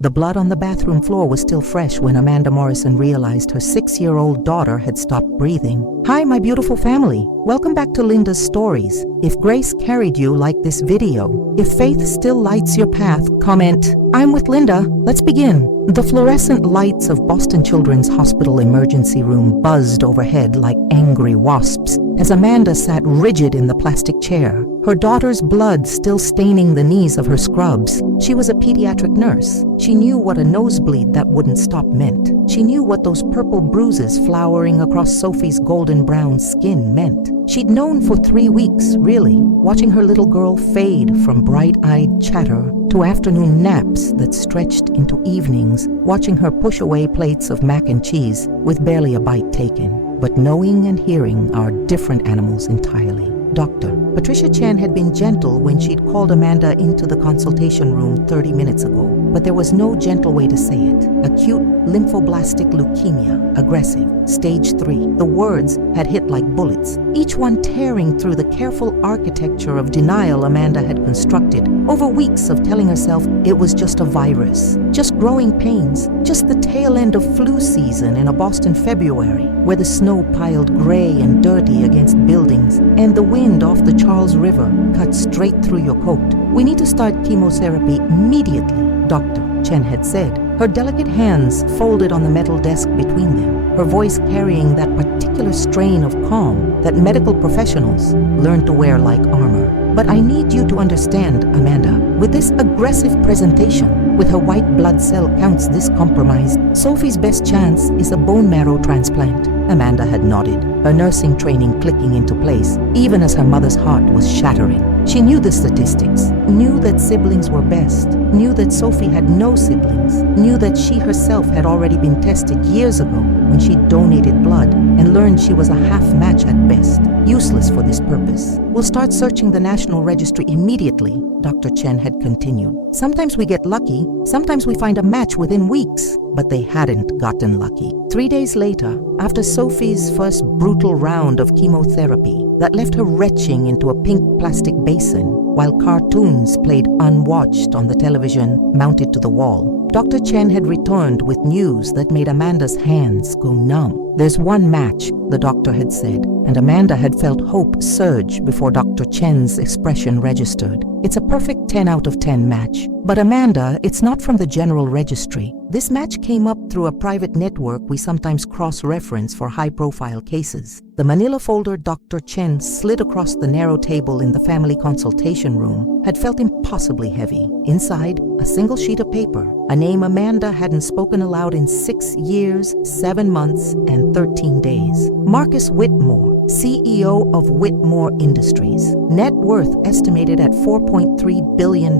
The blood on the bathroom floor was still fresh when Amanda Morrison realized her 6-year-old daughter had stopped breathing. Hi, my beautiful family. Welcome back to Linda's Stories. If grace carried you, like this video. If faith still lights your path, comment, "I'm with Linda." Let's begin. The fluorescent lights of Boston Children's Hospital emergency room buzzed overhead like angry wasps as Amanda sat rigid in the plastic chair, her daughter's blood still staining the knees of her scrubs. She was a pediatric nurse. She knew what a nosebleed that wouldn't stop meant. She knew what those purple bruises flowering across Sophie's golden brown skin meant. She'd known for 3 weeks, really, watching her little girl fade from bright-eyed chatter to afternoon naps that stretched into evenings, watching her push away plates of mac and cheese with barely a bite taken. But knowing and hearing are different animals entirely. Dr. Patricia Chen had been gentle when she'd called Amanda into the consultation room 30 minutes ago, but there was no gentle way to say it. Acute lymphoblastic leukemia, aggressive, stage 3. The words had hit like bullets, each one tearing through the careful architecture of denial Amanda had constructed over weeks of telling herself it was just a virus, just growing pains, just the tail end of flu season in a Boston February, where the snow piled gray and dirty against buildings and the wind off the Charles River cut straight through your coat. "We need to start chemotherapy immediately," Dr. Chen had said, her delicate hands folded on the metal desk between them, her voice carrying that particular strain of calm that medical professionals learn to wear like armor. "But I need you to understand, Amanda, with this aggressive presentation, with her white blood cell counts this compromised, Sophie's best chance is a bone marrow transplant." Amanda had nodded, her nursing training clicking into place, even as her mother's heart was shattering. She knew the statistics, knew that siblings were best, knew that Sophie had no siblings, knew that she herself had already been tested years ago when she donated blood and learned she was a half match at best, useless for this purpose. "We'll start searching the National Registry immediately," Dr. Chen had continued. "Sometimes we get lucky, sometimes we find a match within weeks." But they hadn't gotten lucky. 3 days later, after Sophie's first brutal round of chemotherapy that left her retching into a pink plastic basin while cartoons played unwatched on the television mounted to the wall, Dr. Chen had returned with news that made Amanda's hands go numb. "There's one match," the doctor had said, and Amanda had felt hope surge before Dr. Chen's expression registered. "It's a perfect 10 out of 10 match. But Amanda, it's not from the general registry. This match came up through a private network we sometimes cross-reference for high-profile cases." The manila folder Dr. Chen slid across the narrow table in the family consultation room had felt impossibly heavy. Inside, a single sheet of paper, a name Amanda hadn't spoken aloud in 6 years, 7 months, and 13 days. Marcus Whitmore, CEO of Whitmore Industries. Net worth estimated at $4.3 billion.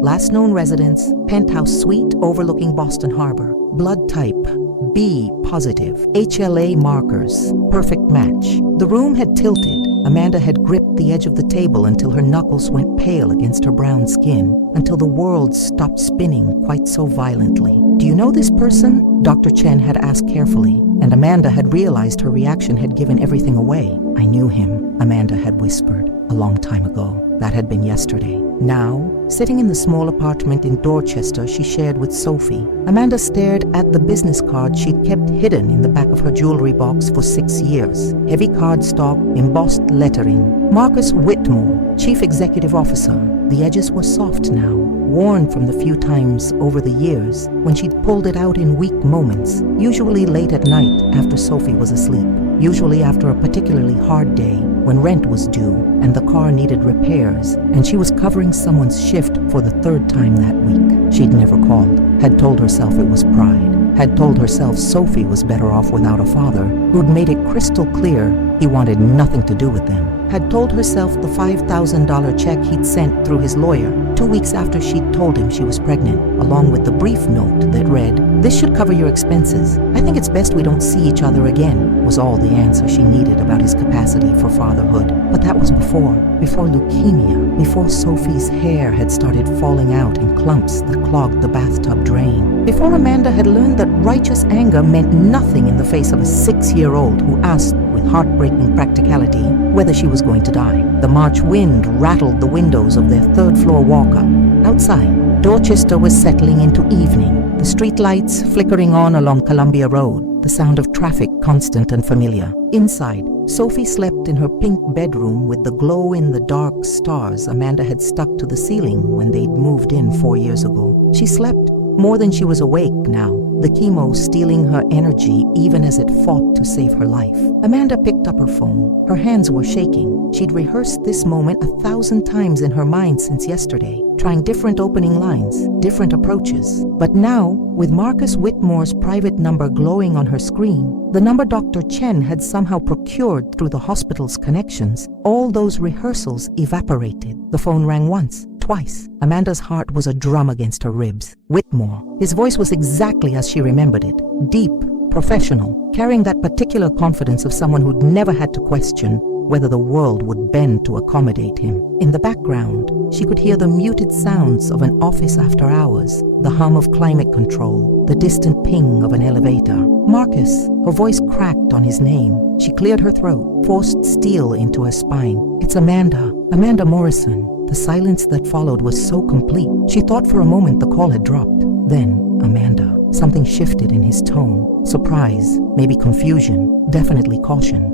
Last known residence, penthouse suite overlooking Boston Harbor. Blood type, B positive. HLA markers, perfect match. The room had tilted. Amanda had gripped the edge of the table until her knuckles went pale against her brown skin, until the world stopped spinning quite so violently. "Do you know this person?" Dr. Chen had asked carefully, and Amanda had realized her reaction had given everything away. "I knew him," Amanda had whispered, "a long time ago. That had been yesterday." Now, sitting in the small apartment in Dorchester she shared with Sophie, Amanda stared at the business card she'd kept hidden in the back of her jewelry box for 6 years. Heavy cardstock, embossed lettering. Marcus Whitmore, Chief Executive Officer. The edges were soft now, worn from the few times over the years when she'd pulled it out in weak moments, usually late at night after Sophie was asleep, usually after a particularly hard day when rent was due and the car needed repairs and she was covering someone's shift for the 3rd time that week. She'd never called, had told herself it was pride, had told herself Sophie was better off without a father who'd made it crystal clear he wanted nothing to do with them, had told herself the $5,000 check he'd sent through his lawyer 2 weeks after she'd told him she was pregnant, along with the brief note that read, "This should cover your expenses. I think it's best we don't see each other again," was all the answer she needed about his capacity for fatherhood. But that was before leukemia, before Sophie's hair had started falling out in clumps that clogged the bathtub drain, before Amanda had learned that righteous anger meant nothing in the face of a 6-year-old who asked with heartbreaking practicality whether she was going to die. The March wind rattled the windows of their 3rd-floor walk-up. Outside, Dorchester was settling into evening, the street lights flickering on along Columbia Road, the sound of traffic constant and familiar. Inside, Sophie slept in her pink bedroom with the glow-in-the-dark stars Amanda had stuck to the ceiling when they'd moved in 4 years ago. She slept more than she was awake now, the chemo stealing her energy even as it fought to save her life. Amanda picked up her phone. Her hands were shaking. She'd rehearsed this moment 1,000 times in her mind since yesterday, trying different opening lines, different approaches. But now, with Marcus Whitmore's private number glowing on her screen, the number Dr. Chen had somehow procured through the hospital's connections, all those rehearsals evaporated. The phone rang once. Twice. Amanda's heart was a drum against her ribs. Whitmore. His voice was exactly as she remembered it. Deep, professional, carrying that particular confidence of someone who'd never had to question whether the world would bend to accommodate him. In the background, she could hear the muted sounds of an office after hours, the hum of climate control, the distant ping of an elevator. Marcus. Her voice cracked on his name. She cleared her throat, forced steel into her spine. It's Amanda. Amanda Morrison. The silence that followed was so complete. She thought for a moment the call had dropped. Then, Amanda. Something shifted in his tone. Surprise, maybe confusion, definitely caution.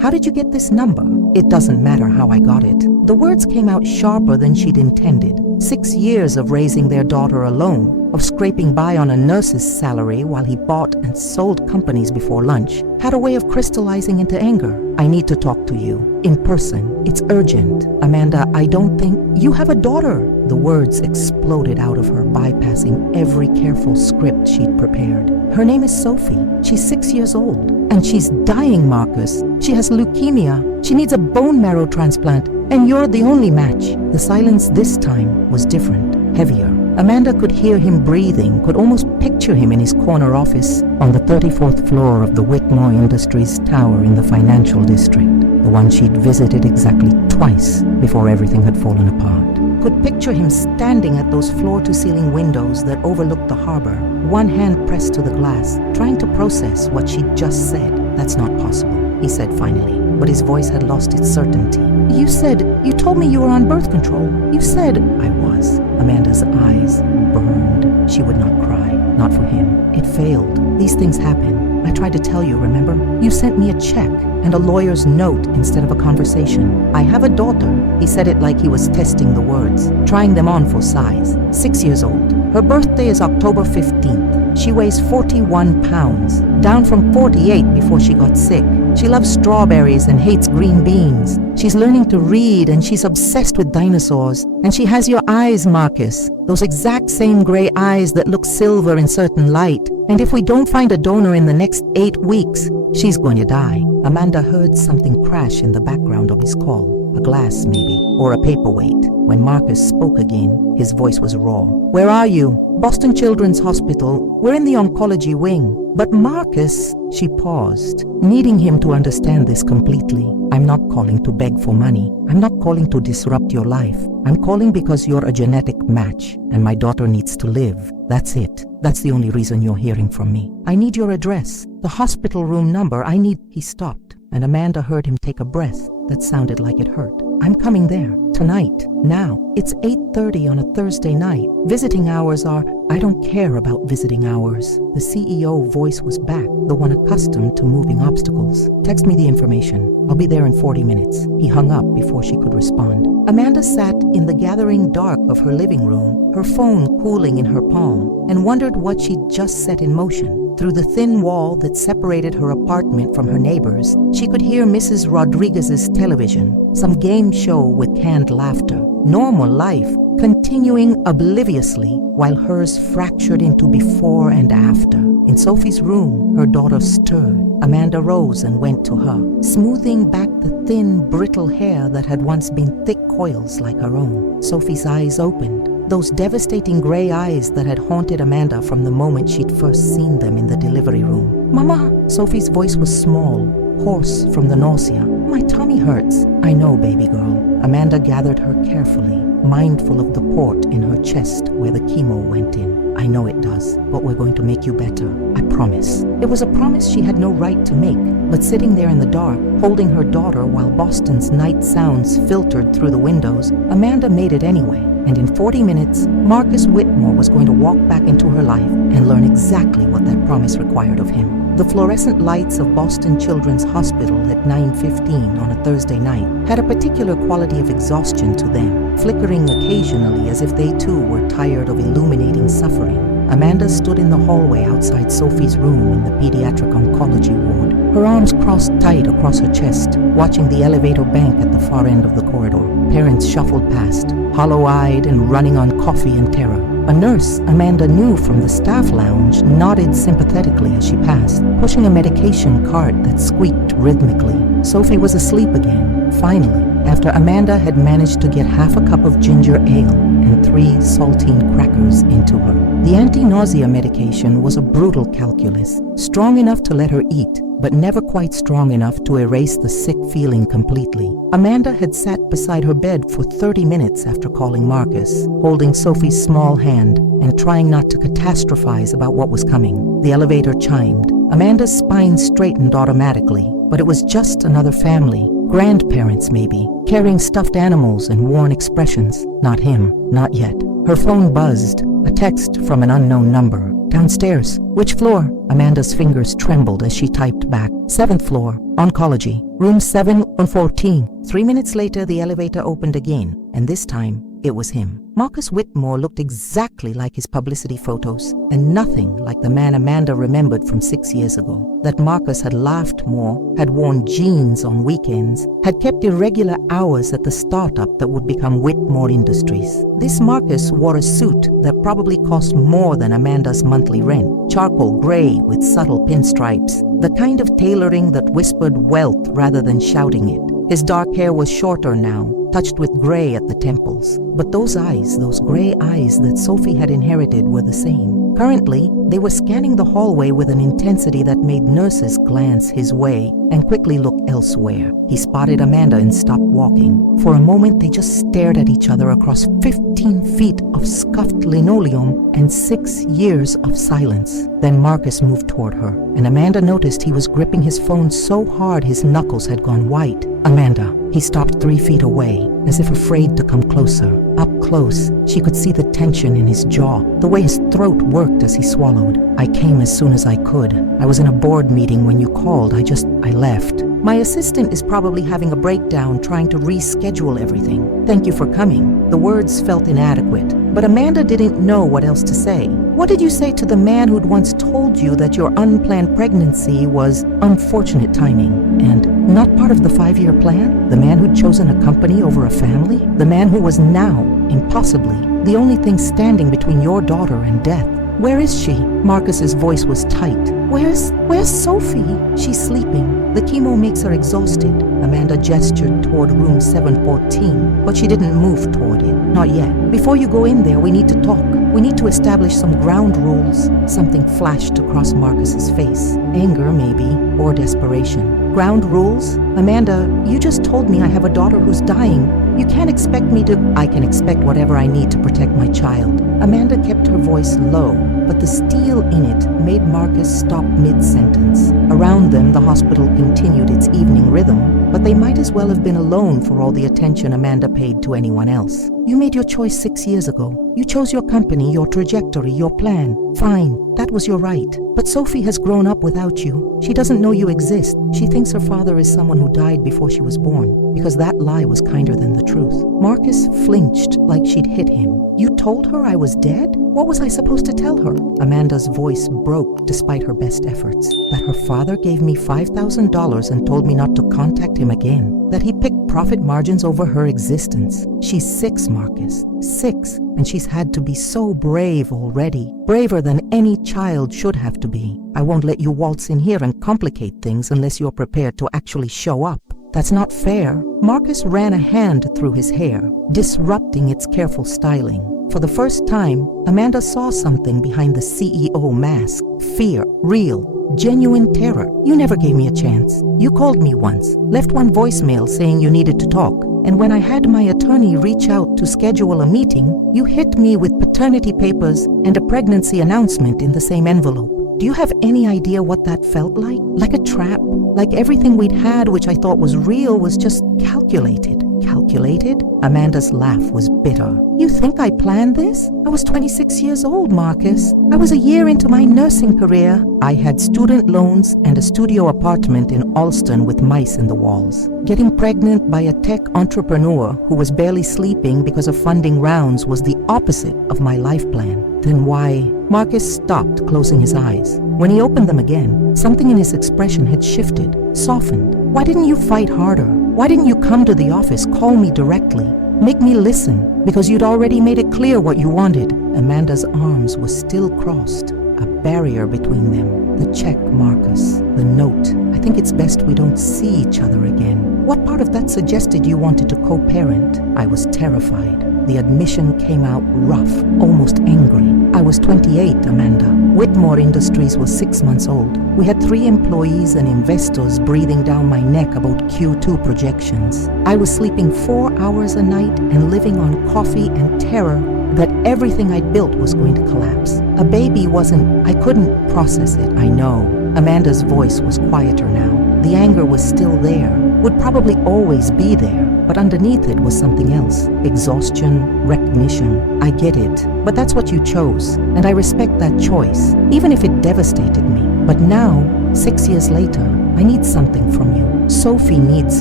How did you get this number? It doesn't matter how I got it. The words came out sharper than she'd intended. 6 years of raising their daughter alone, of scraping by on a nurse's salary while he bought and sold companies before lunch, had a way of crystallizing into anger. I need to talk to you. In person. It's urgent. Amanda, I don't think... You have a daughter! The words exploded out of her, bypassing every careful script she'd prepared. Her name is Sophie. She's 6 years old. And she's dying, Marcus. She has leukemia. She needs a bone marrow transplant. And you're the only match. The silence this time was different, heavier. Amanda could hear him breathing, could almost picture him in his corner office on the 34th floor of the Whitmore Industries Tower in the financial district, the one she'd visited exactly twice before everything had fallen apart. Could picture him standing at those floor-to-ceiling windows that overlooked the harbor, one hand pressed to the glass, trying to process what she'd just said. That's not possible, he said finally, but his voice had lost its certainty. You told me you were on birth control. You said... I was. Amanda's eyes burned. She would not cry. Not for him. It failed. These things happen. I tried to tell you, remember? You sent me a check and a lawyer's note instead of a conversation. I have a daughter. He said it like he was testing the words, trying them on for size. 6 years old. Her birthday is October 15th. She weighs 41 pounds, down from 48 before she got sick. She loves strawberries and hates green beans. She's learning to read and she's obsessed with dinosaurs. And she has your eyes, Marcus. Those exact same gray eyes that look silver in certain light. And if we don't find a donor in the next 8 weeks, she's going to die. Amanda heard something crash in the background of his call. A glass, maybe, or a paperweight. When Marcus spoke again, his voice was raw. Where are you? Boston Children's Hospital. We're in the oncology wing. But Marcus, she paused, needing him to understand this completely. I'm not calling to beg for money. I'm not calling to disrupt your life. I'm calling because you're a genetic match, and my daughter needs to live. That's it. That's the only reason you're hearing from me. I need your address, the hospital room number. He stopped, and Amanda heard him take a breath that sounded like it hurt. I'm coming there, tonight, now. It's 8:30 on a Thursday night. Visiting hours are... I don't care about visiting hours. The CEO voice was back, the one accustomed to moving obstacles. Text me the information. I'll be there in 40 minutes. He hung up before she could respond. Amanda sat in the gathering dark of her living room, her phone cooling in her palm, and wondered what she'd just set in motion. Through the thin wall that separated her apartment from her neighbors, she could hear Mrs. Rodriguez's television, some game show with canned laughter. Normal life, continuing obliviously, while hers fractured into before and after. In Sophie's room, her daughter stirred. Amanda rose and went to her, smoothing back the thin, brittle hair that had once been thick coils like her own. Sophie's eyes opened. Those devastating gray eyes that had haunted Amanda from the moment she'd first seen them in the delivery room. Mama! Sophie's voice was small, hoarse from the nausea. My tummy hurts. I know, baby girl. Amanda gathered her carefully, mindful of the port in her chest where the chemo went in. I know it does, but we're going to make you better. I promise. It was a promise she had no right to make, but sitting there in the dark, holding her daughter while Boston's night sounds filtered through the windows, Amanda made it anyway. and in 40 minutes, Marcus Whitmore was going to walk back into her life and learn exactly what that promise required of him. The fluorescent lights of Boston Children's Hospital at 9:15 on a Thursday night had a particular quality of exhaustion to them, flickering occasionally as if they too were tired of illuminating suffering. Amanda stood in the hallway outside Sophie's room in the pediatric oncology ward, her arms crossed tight across her chest, watching the elevator bank at the far end of the corridor. Parents shuffled past, hollow-eyed and running on coffee and terror. A nurse Amanda knew from the staff lounge nodded sympathetically as she passed, pushing a medication cart that squeaked rhythmically. Sophie was asleep again, finally, after Amanda had managed to get half a cup of ginger ale and 3 saltine crackers into her. The anti-nausea medication was a brutal calculus, strong enough to let her eat, but never quite strong enough to erase the sick feeling completely. Amanda had sat beside her bed for 30 minutes after calling Marcus, holding Sophie's small hand and trying not to catastrophize about what was coming. The elevator chimed. Amanda's spine straightened automatically, but it was just another family. Grandparents, maybe, carrying stuffed animals and worn expressions. Not him, not yet. Her phone buzzed, a text from an unknown number. Downstairs. Which floor? Amanda's fingers trembled as she typed back. 7th floor, oncology, room 714. 3 minutes later, the elevator opened again, and this time, it was him. Marcus Whitmore looked exactly like his publicity photos, and nothing like the man Amanda remembered from 6 years ago. That Marcus had laughed more, had worn jeans on weekends, had kept irregular hours at the startup that would become Whitmore Industries. This Marcus wore a suit that probably cost more than Amanda's monthly rent, charcoal gray with subtle pinstripes, the kind of tailoring that whispered wealth rather than shouting it. His dark hair was shorter now, touched with gray at the temples. But those eyes, those gray eyes that Sophie had inherited, were the same. Currently, they were scanning the hallway with an intensity that made nurses glance his way and quickly look elsewhere. He spotted Amanda and stopped walking. For a moment, they just stared at each other across 15 feet of scuffed linoleum and 6 years of silence. Then Marcus moved toward her, and Amanda noticed he was gripping his phone so hard his knuckles had gone white. Amanda. He stopped 3 feet away, as if afraid to come closer. Up close, she could see the tension in his jaw, the way his throat worked as he swallowed. I came as soon as I could. I was in a board meeting when you called. I left. My assistant is probably having a breakdown trying to reschedule everything. Thank you for coming. The words felt inadequate, but Amanda didn't know what else to say. What did you say to the man who'd once told you that your unplanned pregnancy was unfortunate timing and not part of the 5-year plan? The man who'd chosen a company over a family? The man who was now, impossibly, the only thing standing between your daughter and death? Where is she? Marcus's voice was tight. Where's Sophie? She's sleeping. The chemo makes her exhausted. Amanda gestured toward room 714, but she didn't move toward it. Not yet. Before you go in there, we need to talk. We need to establish some ground rules. Something flashed across Marcus's face. Anger, maybe, or desperation. Ground rules? Amanda, you just told me I have a daughter who's dying. You can't expect me to... I can expect whatever I need to protect my child. Amanda kept her voice low, but the steel in it made Marcus stop mid-sentence. Around them, the hospital continued its evening rhythm, but they might as well have been alone for all the attention Amanda paid to anyone else. You made your choice 6 years ago. You chose your company, your trajectory, your plan. Fine, that was your right. But Sophie has grown up without you. She doesn't know you exist. She thinks her father is someone who died before she was born, because that lie was kinder than the truth. Marcus flinched like she'd hit him. You told her I was dead? What was I supposed to tell her? Amanda's voice broke despite her best efforts. That her father gave me $5,000 and told me not to contact him again. That he picked profit margins over her existence. She's 6, Marcus. 6. And she's had to be so brave already. Braver than any child should have to be. I won't let you waltz in here and complicate things unless you're prepared to actually show up. That's not fair. Marcus ran a hand through his hair, disrupting its careful styling. For the first time, Amanda saw something behind the CEO mask. Fear, real, genuine terror. You never gave me a chance. You called me once, left one voicemail saying you needed to talk, and when I had my attorney reach out to schedule a meeting, you hit me with paternity papers and a pregnancy announcement in the same envelope. Do you have any idea what that felt like? Like a trap. Like everything we'd had, which I thought was real, was just calculated. calculated? Amanda's laugh was bitter. You think I planned this? I was 26 years old, Marcus. I was a year into my nursing career. I had student loans and a studio apartment in Alston with mice in the walls. Getting pregnant by a tech entrepreneur who was barely sleeping because of funding rounds was the opposite of my life plan. Then why? Marcus stopped, closing his eyes. When he opened them again, something in his expression had shifted, softened. Why didn't you fight harder? Why didn't you come to the office, call me directly, make me listen? Because you'd already made it clear what you wanted. Amanda's arms were still crossed, a barrier between them. The check, Marcus, the note. I think it's best we don't see each other again. What part of that suggested you wanted to co-parent? I was terrified. The admission came out rough, almost angry. I was 28, Amanda. Whitmore Industries was 6 months old. We had 3 employees and investors breathing down my neck about Q2 projections. I was sleeping 4 hours a night and living on coffee and terror that everything I built was going to collapse. A baby wasn't, I couldn't process it, I know. Amanda's voice was quieter now. The anger was still there, would probably always be there, but underneath it was something else. Exhaustion, recognition. I get it, but that's what you chose, and I respect that choice, even if it devastated me. But now, 6 years later, I need something from you. Sophie needs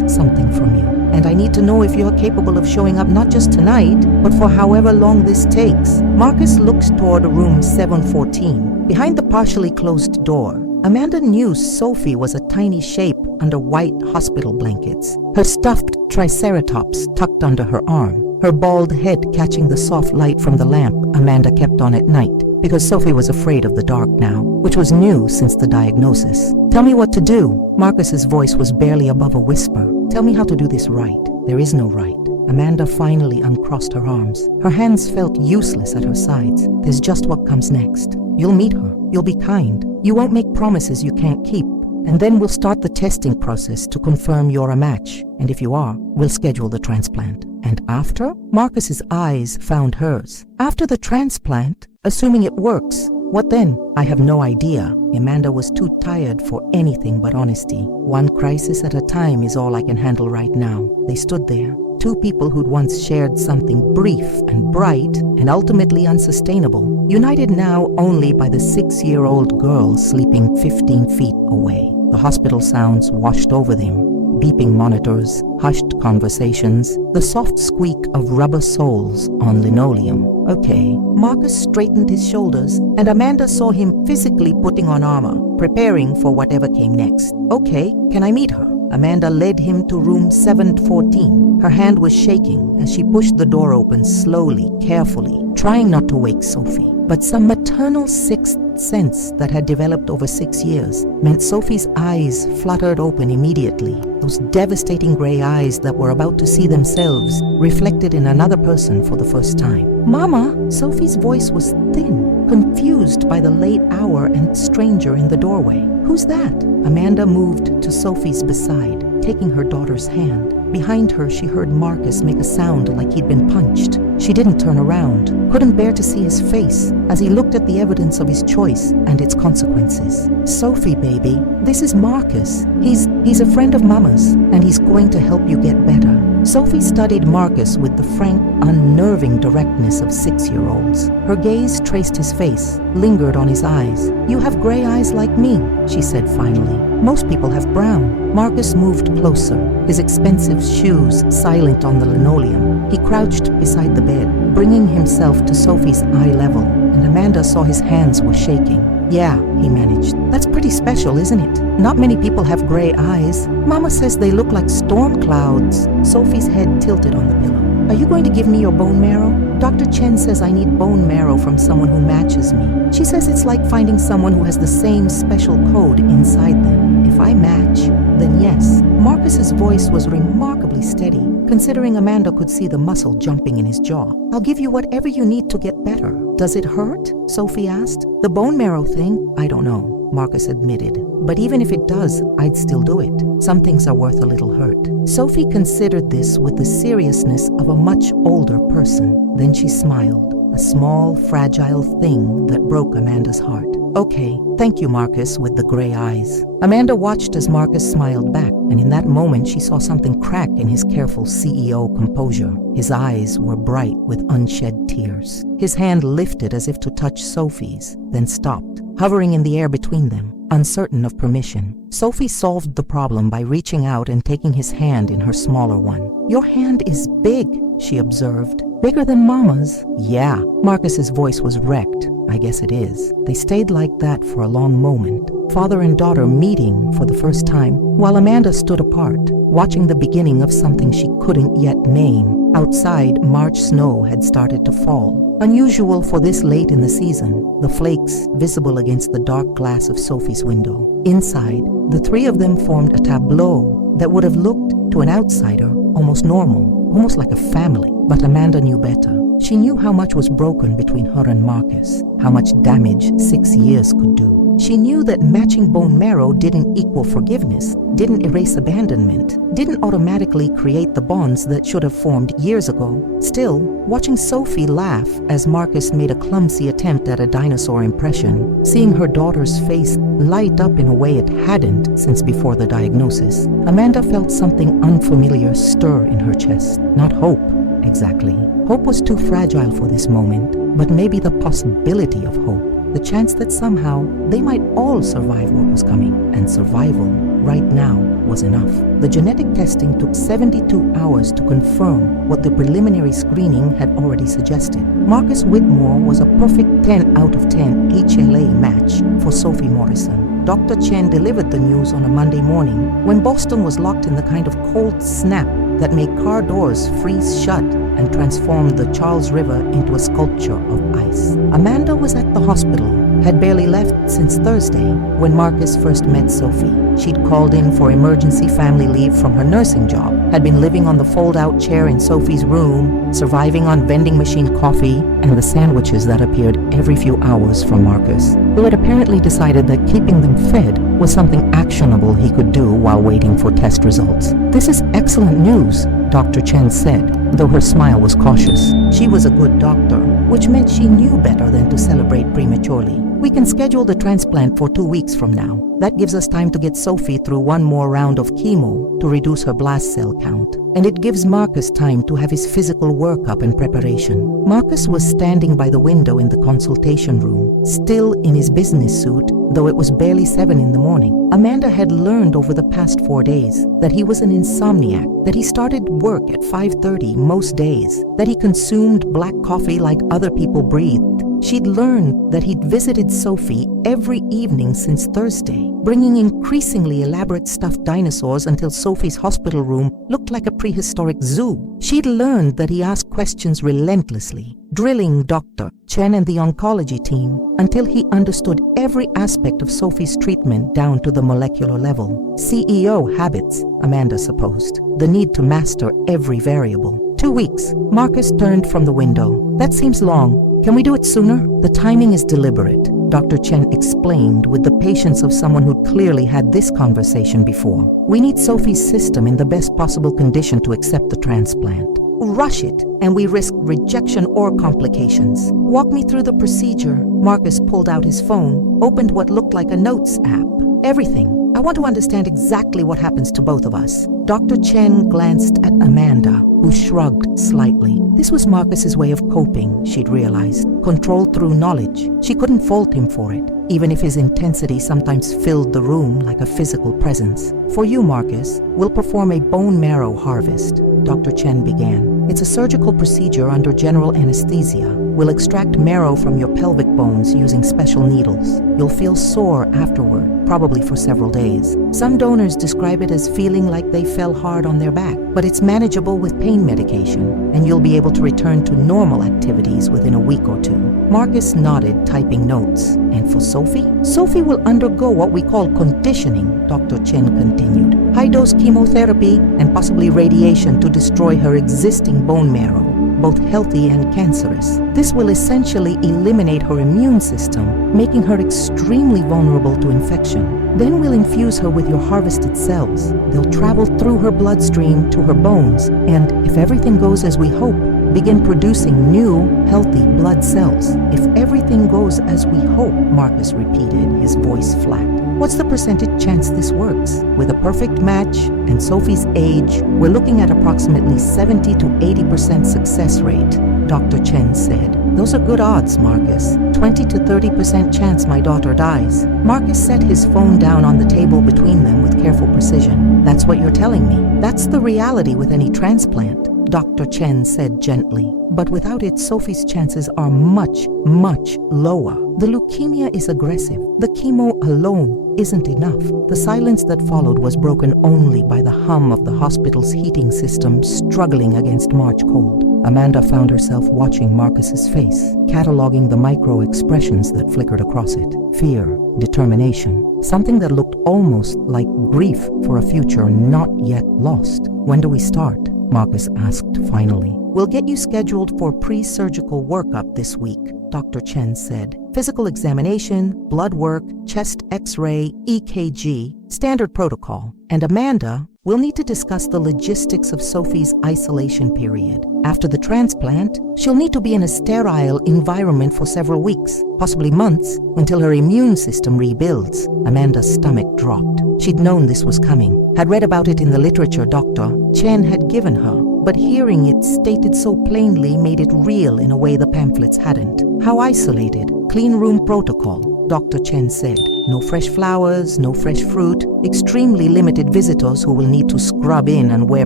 something from you. And I need to know if you're capable of showing up not just tonight, but for however long this takes. Marcus looked toward room 714. Behind the partially closed door, Amanda knew Sophie was a tiny shape under white hospital blankets, her stuffed triceratops tucked under her arm, her bald head catching the soft light from the lamp Amanda kept on at night, because Sophie was afraid of the dark now, which was new since the diagnosis. Tell me what to do. Marcus's voice was barely above a whisper. Tell me how to do this right. There is no right. Amanda finally uncrossed her arms. Her hands felt useless at her sides. There's just what comes next. You'll meet her. You'll be kind. You won't make promises you can't keep. And then we'll start the testing process to confirm you're a match. And if you are, we'll schedule the transplant. And after? Marcus's eyes found hers. After the transplant, assuming it works, what then? I have no idea. Amanda was too tired for anything but honesty. One crisis at a time is all I can handle right now. They stood there. 2 people who'd once shared something brief and bright and ultimately unsustainable, united now only by the 6-year-old girl sleeping 15 feet away. The hospital sounds washed over them. Beeping monitors, hushed conversations, the soft squeak of rubber soles on linoleum. Okay. Marcus straightened his shoulders, and Amanda saw him physically putting on armor, preparing for whatever came next. Okay, can I meet her? Amanda led him to room 714. Her hand was shaking as she pushed the door open slowly, carefully, trying not to wake Sophie. But some maternal sixth sense that had developed over 6 years meant Sophie's eyes fluttered open immediately. Those devastating gray eyes that were about to see themselves reflected in another person for the first time. Mama! Sophie's voice was thin, confused by the late hour and stranger in the doorway. Who's that? Amanda moved to Sophie's beside, taking her daughter's hand. Behind her, she heard Marcus make a sound like he'd been punched. She didn't turn around, couldn't bear to see his face as he looked at the evidence of his choice and its consequences. Sophie, baby, this is Marcus. He's a friend of Mama's, and he's going to help you get better. Sophie studied Marcus with the frank, unnerving directness of 6-year-olds. Her gaze traced his face, lingered on his eyes. You have gray eyes like me, she said finally. Most people have brown. Marcus moved closer, his expensive shoes silent on the linoleum. He crouched beside the bed, bringing himself to Sophie's eye level, and Amanda saw his hands were shaking. Yeah, he managed. That's pretty special, isn't it? Not many people have gray eyes. Mama says they look like storm clouds. Sophie's head tilted on the pillow. Are you going to give me your bone marrow? Dr. Chen says I need bone marrow from someone who matches me. She says it's like finding someone who has the same special code inside them. If I match, then yes. Marcus's voice was remarkably steady, considering Amanda could see the muscle jumping in his jaw. I'll give you whatever you need to get better. Does it hurt? Sophie asked. The bone marrow thing? I don't know, Marcus admitted. But even if it does, I'd still do it. Some things are worth a little hurt. Sophie considered this with the seriousness of a much older person. Then she smiled, a small, fragile thing that broke Amanda's heart. Okay, thank you, Marcus, with the gray eyes. Amanda watched as Marcus smiled back, and in that moment she saw something crack in his careful CEO composure. His eyes were bright with unshed tears. His hand lifted as if to touch Sophie's, then stopped, hovering in the air between them, uncertain of permission. Sophie solved the problem by reaching out and taking his hand in her smaller one. "Your hand is big," she observed. "Bigger than Mama's." "Yeah." Marcus's voice was wrecked. "I guess it is." They stayed like that for a long moment, father and daughter meeting for the first time, while Amanda stood apart, watching the beginning of something she couldn't yet name. Outside, March snow had started to fall, unusual for this late in the season, the flakes visible against the dark glass of Sophie's window. Inside, the three of them formed a tableau that would have looked, to an outsider, almost normal, almost like a family. But Amanda knew better. She knew how much was broken between her and Marcus, how much damage 6 years could do. She knew that matching bone marrow didn't equal forgiveness, didn't erase abandonment, didn't automatically create the bonds that should have formed years ago. Still, watching Sophie laugh as Marcus made a clumsy attempt at a dinosaur impression, seeing her daughter's face light up in a way it hadn't since before the diagnosis, Amanda felt something unfamiliar stir in her chest. Not hope, exactly. Hope was too fragile for this moment, but maybe the possibility of hope. The chance that somehow they might all survive what was coming, and survival right now was enough. The genetic testing took 72 hours to confirm what the preliminary screening had already suggested. Marcus Whitmore was a perfect 10 out of 10 HLA match for Sophie Morrison. Dr. Chen delivered the news on a Monday morning when Boston was locked in the kind of cold snap that made car doors freeze shut and transformed the Charles River into a sculpture of ice. Amanda was at the hospital, had barely left since Thursday when Marcus first met Sophie. She'd called in for emergency family leave from her nursing job, had been living on the fold-out chair in Sophie's room, surviving on vending machine coffee and the sandwiches that appeared every few hours from Marcus, who had apparently decided that keeping them fed was something actionable he could do while waiting for test results. "This is excellent news," Dr. Chen said, though her smile was cautious. She was a good doctor, which meant she knew better than to celebrate prematurely. "We can schedule the transplant for 2 weeks from now. That gives us time to get Sophie through one more round of chemo to reduce her blast cell count. And it gives Marcus time to have his physical workup and preparation." Marcus was standing by the window in the consultation room, still in his business suit, though it was barely 7 in the morning. Amanda had learned over the past 4 days that he was an insomniac, that he started work at 5:30 most days, that he consumed black coffee like other people breathed. She'd learned that he'd visited Sophie every evening since Thursday, bringing increasingly elaborate stuffed dinosaurs until Sophie's hospital room looked like a prehistoric zoo. She'd learned that he asked questions relentlessly, drilling Dr. Chen and the oncology team until he understood every aspect of Sophie's treatment down to the molecular level. CEO habits, Amanda supposed, the need to master every variable. 2 weeks. Marcus turned from the window. "That seems long. Can we do it sooner?" "The timing is deliberate," Dr. Chen explained with the patience of someone who'd clearly had this conversation before. "We need Sophie's system in the best possible condition to accept the transplant. Rush it, and we risk rejection or complications. Walk me through the procedure." Marcus pulled out his phone, opened what looked like a notes app. "Everything. I want to understand exactly what happens to both of us." Dr. Chen glanced at Amanda, who shrugged slightly. This was Marcus's way of coping, she'd realized, controlled through knowledge. She couldn't fault him for it, even if his intensity sometimes filled the room like a physical presence. "For you, Marcus, we'll perform a bone marrow harvest," Dr. Chen began. "It's a surgical procedure under general anesthesia. We'll extract marrow from your pelvic bones using special needles. You'll feel sore afterward, probably for several days. Some donors describe it as feeling like they fell hard on their back, but it's manageable with pain medication, and you'll be able to return to normal activities within a week or 2. Marcus nodded, typing notes. "And for Sophie? Sophie will undergo what we call conditioning," Dr. Chen continued. "High-dose chemotherapy and possibly radiation to destroy her existing bone marrow, both healthy and cancerous. This will essentially eliminate her immune system, making her extremely vulnerable to infection. Then we'll infuse her with your harvested cells. They'll travel through her bloodstream to her bones, and if everything goes as we hope, begin producing new, healthy blood cells. If everything goes as we hope, Marcus repeated, his voice flat. What's the percentage chance this works? With a perfect match and Sophie's age, we're looking at approximately 70 to 80% success rate, Dr. Chen said. Those are good odds, Marcus. 20 to 30% chance my daughter dies. Marcus set his phone down on the table between them with careful precision. That's what you're telling me. That's the reality with any transplant, Dr. Chen said gently. But without it, Sophie's chances are much, much lower. The leukemia is aggressive. The chemo alone isn't enough. The silence that followed was broken only by the hum of the hospital's heating system struggling against March cold. Amanda found herself watching Marcus's face, cataloging the micro-expressions that flickered across it. Fear, determination, something that looked almost like grief for a future not yet lost. When do we start? Marcus asked finally. We'll get you scheduled for pre-surgical workup this week, Dr. Chen said. Physical examination, blood work, chest x-ray, EKG, standard protocol. And Amanda, we'll need to discuss the logistics of Sophie's isolation period. After the transplant, she'll need to be in a sterile environment for several weeks, possibly months, until her immune system rebuilds. Amanda's stomach dropped. She'd known this was coming, had read about it in the literature Dr. Chen had given her, but hearing it stated so plainly made it real in a way the pamphlets hadn't. How isolated? Clean room protocol, Dr. Chen said. No fresh flowers, no fresh fruit, extremely limited visitors who will need to scrub in and wear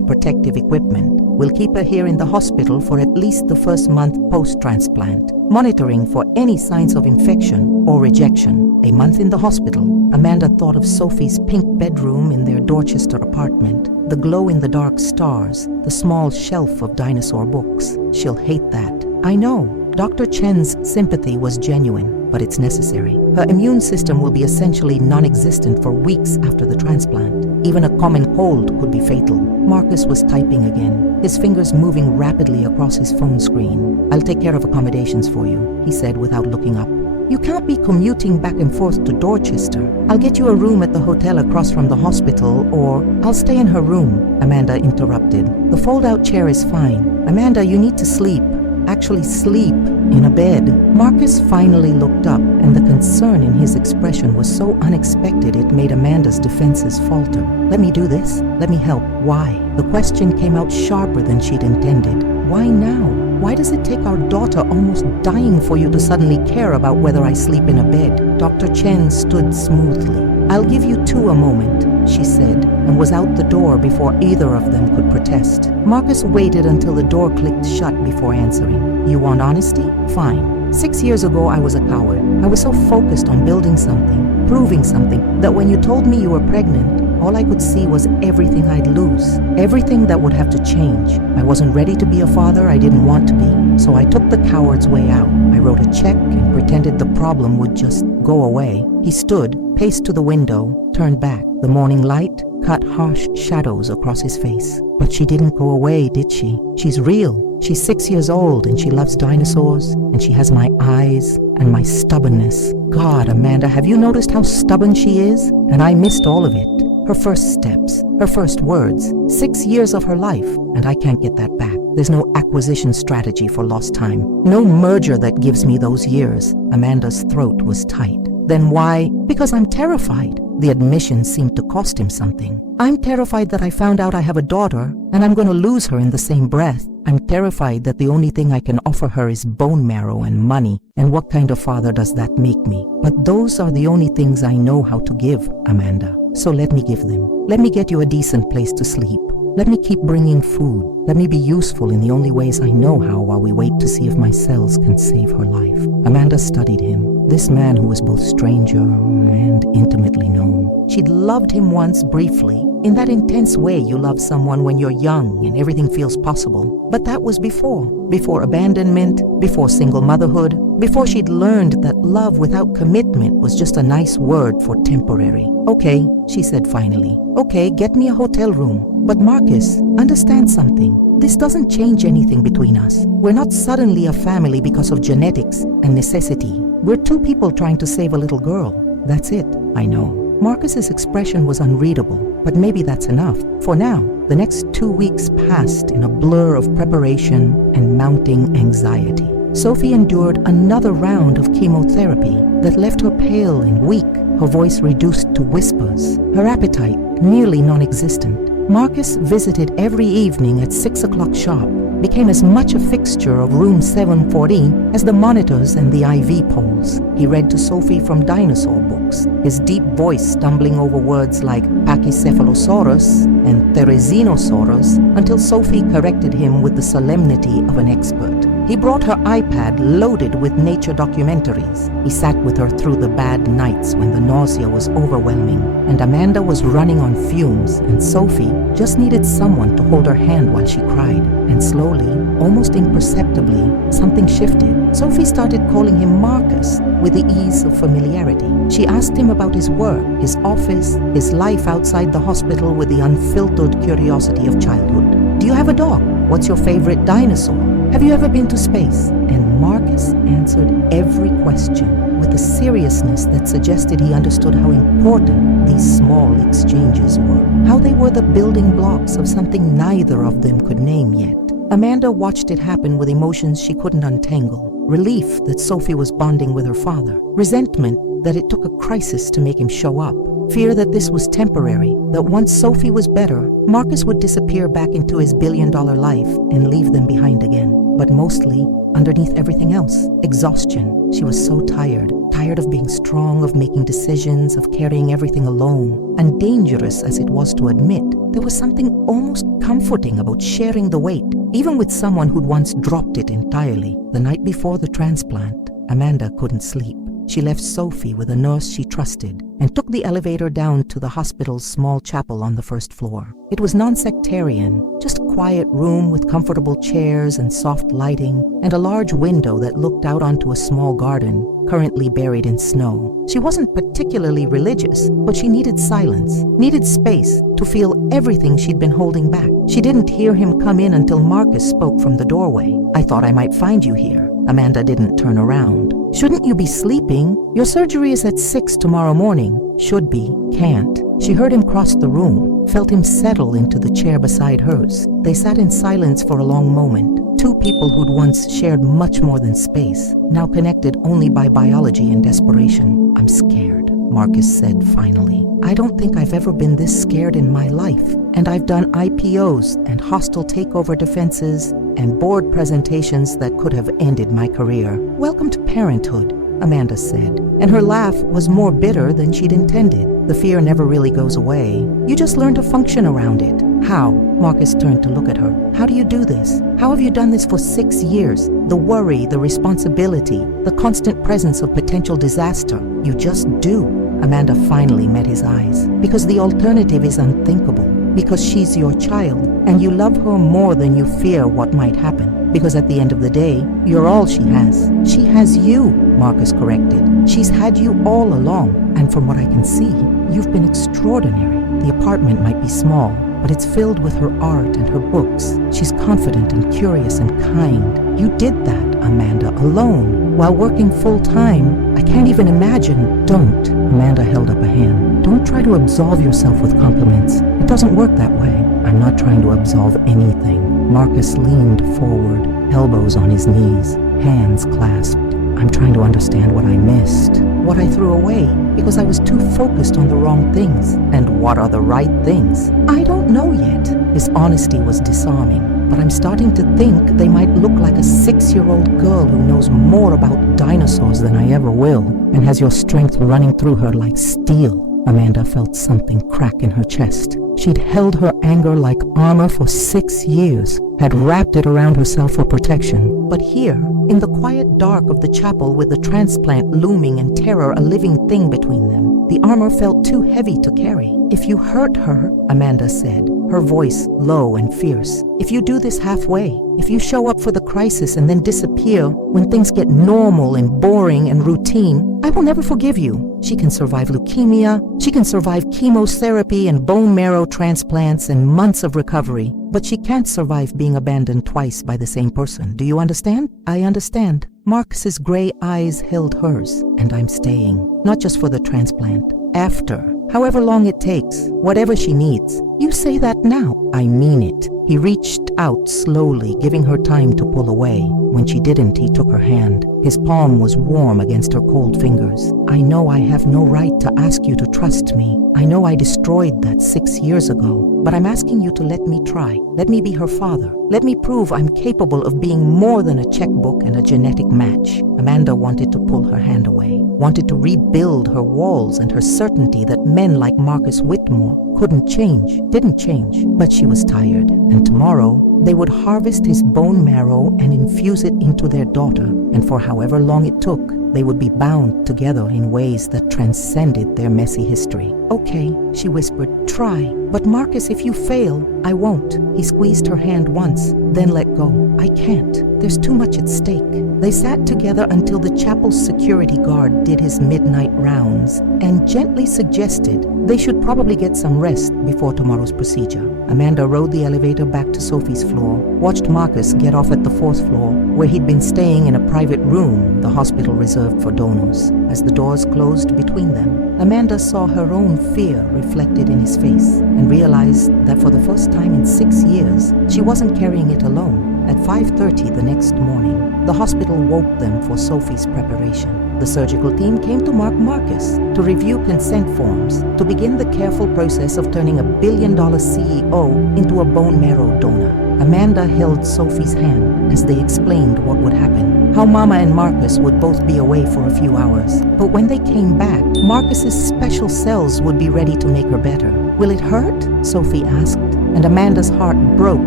protective equipment. We'll keep her here in the hospital for at least the first month post-transplant, monitoring for any signs of infection or rejection. A month in the hospital, Amanda thought of Sophie's pink bedroom in their Dorchester apartment, the glow-in-the-dark stars, the small shelf of dinosaur books. She'll hate that. I know. Dr. Chen's sympathy was genuine, but it's necessary. Her immune system will be essentially non-existent for weeks after the transplant. Even a common cold could be fatal. Marcus was typing again, his fingers moving rapidly across his phone screen. I'll take care of accommodations for you, he said without looking up. You can't be commuting back and forth to Dorchester. I'll get you a room at the hotel across from the hospital, or I'll stay in her room, Amanda interrupted. The fold-out chair is fine. Amanda, you need to sleep. Actually sleep in a bed. Marcus finally looked up, and the concern in his expression was so unexpected it made Amanda's defenses falter. Let me do this. Let me help. Why? The question came out sharper than she'd intended. Why now? Why does it take our daughter almost dying for you to suddenly care about whether I sleep in a bed? Dr. Chen stood smoothly. I'll give you two a moment, she said, and was out the door before either of them could protest. Marcus waited until the door clicked shut before answering. You want honesty? Fine. 6 years ago, I was a coward. I was so focused on building something, proving something, that when you told me you were pregnant, all I could see was everything I'd lose, everything that would have to change. I wasn't ready to be a father I didn't want to be, so I took the coward's way out. I wrote a check and pretended the problem would just go away. He stood, paced to the window, turned back. The morning light cut harsh shadows across his face. But she didn't go away, did she? She's real. She's 6 years old and she loves dinosaurs, and she has my eyes and my stubbornness. God, Amanda, have you noticed how stubborn she is? And I missed all of it. Her first steps, her first words, 6 years of her life, and I can't get that back. There's no acquisition strategy for lost time. No merger that gives me those years. Amanda's throat was tight. Then why? Because I'm terrified. The admission seemed to cost him something. I'm terrified that I found out I have a daughter, and I'm going to lose her in the same breath. I'm terrified that the only thing I can offer her is bone marrow and money. And what kind of father does that make me? But those are the only things I know how to give, Amanda. So let me give them. Let me get you a decent place to sleep. Let me keep bringing food. Let me be useful in the only ways I know how while we wait to see if my cells can save her life. Amanda studied him, this man who was both stranger and intimately known. She'd loved him once briefly, in that intense way you love someone when you're young and everything feels possible. But that was before abandonment, before single motherhood, before she'd learned that love without commitment was just a nice word for temporary. Okay, she said finally. Okay, get me a hotel room. But Marcus, understand something. This doesn't change anything between us. We're not suddenly a family because of genetics and necessity. We're two people trying to save a little girl. That's it. I know. Marcus's expression was unreadable, but maybe that's enough. For now, the next 2 weeks passed in a blur of preparation and mounting anxiety. Sophie endured another round of chemotherapy that left her pale and weak, her voice reduced to whispers, her appetite nearly non-existent. Marcus visited every evening at 6 o'clock sharp, became as much a fixture of room 714 as the monitors and the IV poles. He read to Sophie from dinosaur books, his deep voice stumbling over words like Pachycephalosaurus and Therizinosaurus until Sophie corrected him with the solemnity of an expert. He brought her iPad loaded with nature documentaries. He sat with her through the bad nights when the nausea was overwhelming and Amanda was running on fumes and Sophie just needed someone to hold her hand while she cried. And slowly, almost imperceptibly, something shifted. Sophie started calling him Marcus with the ease of familiarity. She asked him about his work, his office, his life outside the hospital with the unfiltered curiosity of childhood. Do you have a dog? What's your favorite dinosaur? Have you ever been to space? And Marcus answered every question with a seriousness that suggested he understood how important these small exchanges were, how they were the building blocks of something neither of them could name yet. Amanda watched it happen with emotions she couldn't untangle. Relief that Sophie was bonding with her father. Resentment that it took a crisis to make him show up. Fear that this was temporary, that once Sophie was better, Marcus would disappear back into his billion-dollar life and leave them behind again. But mostly, underneath everything else, exhaustion. She was so tired of being strong, of making decisions, of carrying everything alone. And dangerous as it was to admit, there was something almost comforting about sharing the weight, even with someone who'd once dropped it entirely. The night before the transplant, Amanda couldn't sleep. She left Sophie with a nurse she trusted and took the elevator down to the hospital's small chapel on the first floor. It was non-sectarian, just a quiet room with comfortable chairs and soft lighting and a large window that looked out onto a small garden, currently buried in snow. She wasn't particularly religious, but she needed silence, needed space to feel everything she'd been holding back. She didn't hear him come in until Marcus spoke from the doorway. "I thought I might find you here." Amanda didn't turn around. "Shouldn't you be sleeping? Your surgery is at 6 tomorrow morning." Should be, can't. She heard him cross the room, felt him settle into the chair beside hers. They sat in silence for a long moment. Two people who'd once shared much more than space, now connected only by biology and desperation. "I'm scared," Marcus said finally. "I don't think I've ever been this scared in my life. And I've done IPOs and hostile takeover defenses and board presentations that could have ended my career. Welcome to parenthood," Amanda said, and her laugh was more bitter than she'd intended. The fear never really goes away. You just learn to function around it. How? Marcus turned to look at her. How do you do this? How have you done this for 6 years? The worry, the responsibility, the constant presence of potential disaster. You just do. Amanda finally met his eyes. Because the alternative is unthinkable. Because she's your child, and you love her more than you fear what might happen. Because at the end of the day, you're all she has. She has you, Marcus corrected. She's had you all along, and from what I can see, you've been extraordinary. The apartment might be small, but it's filled with her art and her books. She's confident and curious and kind. You did that, Amanda, alone, while working full-time. I can't even imagine. Don't. Amanda held up a hand. Don't try to absolve yourself with compliments. It doesn't work that way. I'm not trying to absolve anything. Marcus leaned forward, elbows on his knees, hands clasped. I'm trying to understand what I missed, what I threw away, because I was too focused on the wrong things. And what are the right things? I don't know yet. His honesty was disarming, but I'm starting to think they might look like a 6-year-old girl who knows more about dinosaurs than I ever will, and has your strength running through her like steel. Amanda felt something crack in her chest. She'd held her anger like armor for 6 years, had wrapped it around herself for protection. But here, in the quiet dark of the chapel with the transplant looming and terror a living thing between them, the armor felt too heavy to carry. If you hurt her, Amanda said, her voice low and fierce, if you do this halfway, if you show up for the crisis and then disappear when things get normal and boring and routine, I will never forgive you. She can survive leukemia, she can survive chemotherapy and bone marrow transplants and months of recovery, but she can't survive being abandoned twice by the same person. Do you understand? I understand. Marcus's gray eyes held hers, and I'm staying, not just for the transplant. After. however long it takes, whatever she needs. You say that now. I mean it. He reached out slowly, giving her time to pull away. When she didn't, he took her hand. His palm was warm against her cold fingers. I know I have no right to ask you to trust me. I know I destroyed that 6 years ago, but I'm asking you to let me try. Let me be her father. Let me prove I'm capable of being more than a checkbook and a genetic match. Amanda wanted to pull her hand away, wanted to rebuild her walls and her certainty that men like Marcus Whitmore couldn't change, didn't change. But she was tired, and tomorrow they would harvest his bone marrow and infuse it into their daughter, and for however long it took, they would be bound together in ways that transcended their messy history. Okay, she whispered, try. But Marcus, if you fail, I won't. He squeezed her hand once, then let go. I can't. There's too much at stake. They sat together until the chapel's security guard did his midnight rounds and gently suggested they should probably get some rest before tomorrow's procedure. Amanda rode the elevator back to Sophie's floor, watched Marcus get off at the 4th floor, where he'd been staying in a private room the hospital reserved for donors. As the doors closed between them, Amanda saw her own fear reflected in his face and realized that for the first time in 6 years, she wasn't carrying it alone. At 5:30 the next morning, the hospital woke them for Sophie's preparation. The surgical team came to Marcus to review consent forms to begin the careful process of turning a billion-dollar CEO into a bone marrow donor. Amanda held Sophie's hand as they explained what would happen, how Mama and Marcus would both be away for a few hours. But when they came back, Marcus's special cells would be ready to make her better. Will it hurt? Sophie asked, and Amanda's heart broke